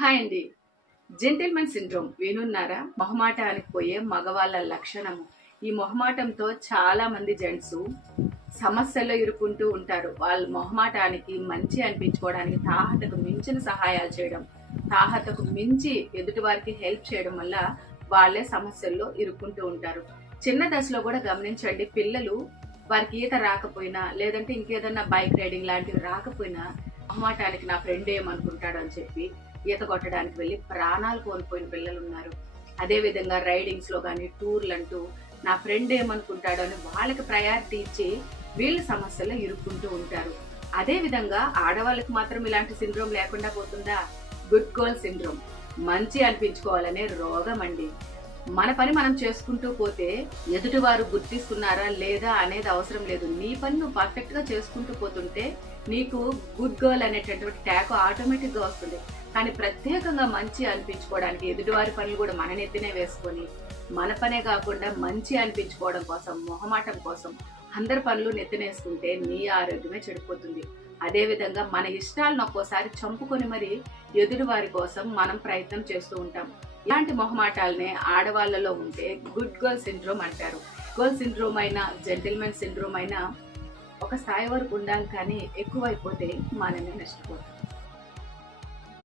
Hi అండి. Gentlemen syndrome వినున్నారా? మొహమాటానికి పోయే మగవాళ్ళ లక్షణము. ఈ మొహమాటంతో చాలా మంది జెంట్సు సమస్యల్లో ఇరుక్కుంటూ ఉంటారు. వాళ్ళ మొహమాటానికి మంచి అనిపించుకోవడానికి తాహతకు మించిన సహాయాలు చేయడం, తాహతకు మించి ఎదుటి వారికి హెల్ప్ చేయడం వల్ల వాళ్ళే సమస్యల్లో ఇరుక్కుంటూ ఉంటారు. చిన్న దశలో కూడా గమనించండి, పిల్లలు వారికి ఈత రాకపోయినా లేదంటే ఇంకేదన్నా బైక్ రైడింగ్ లాంటివి రాకపోయినా మొహమాటానికి నా ఫ్రెండ్ ఏమనుకుంటాడు అని చెప్పి ఈత కొట్టడానికి వెళ్ళి ప్రాణాలు కోల్పోయిన పిల్లలు ఉన్నారు. అదే విధంగా రైడింగ్స్ లో కానీ టూర్లు అంటూ నా ఫ్రెండ్ ఏమనుకుంటాడో అని వాళ్ళకి ప్రయారిటీ ఇచ్చి వీళ్ళ సమస్యల్లో ఇరుక్కుంటూ ఉంటారు. అదే విధంగా ఆడవాళ్ళకి మాత్రం ఇలాంటి సిండ్రోమ్ లేకుండా పోతుందా? గుడ్ గర్ల్ సిండ్రోమ్, మంచి అనిపించుకోవాలనే రోగం అండి. మన పని మనం చేసుకుంటూ పోతే ఎదుటివారు గుర్తిస్తున్నారా లేదా అనేది అవసరం లేదు. నీ పని నువ్వు పర్ఫెక్ట్ గా చేసుకుంటూ పోతుంటే నీకు గుడ్ గర్ల్ అనేటటువంటి ట్యాగ్ ఆటోమేటిక్ గా వస్తుంది. కానీ ప్రత్యేకంగా మంచి అనిపించుకోవడానికి ఎదుటివారి పనులు కూడా మన నెత్తినే వేసుకొని మన పనే కాకుండా మంచి అనిపించుకోవడం కోసం, మొహమాటం కోసం అందరి పనులు నెత్తినేసుకుంటే నీ ఆరోగ్యమే చెడిపోతుంది. అదే విధంగా మన ఇష్టాలను ఒక్కోసారి చంపుకొని మరి ఎదుటి వారి కోసం మనం ప్రయత్నం చేస్తూ ఉంటాం. ఇలాంటి మొహమాటాలనే ఆడవాళ్ళలో ఉంటే గుడ్ గర్ల్ సిండ్రోమ్ అంటారు. గర్ల్ సిండ్రోమ్ అయినా జెంటిల్మెన్ సిండ్రోమ్ అయినా ఒక స్థాయి వరకు ఉండాలి, కానీ ఎక్కువైపోతే మనమే నష్టపోతాం.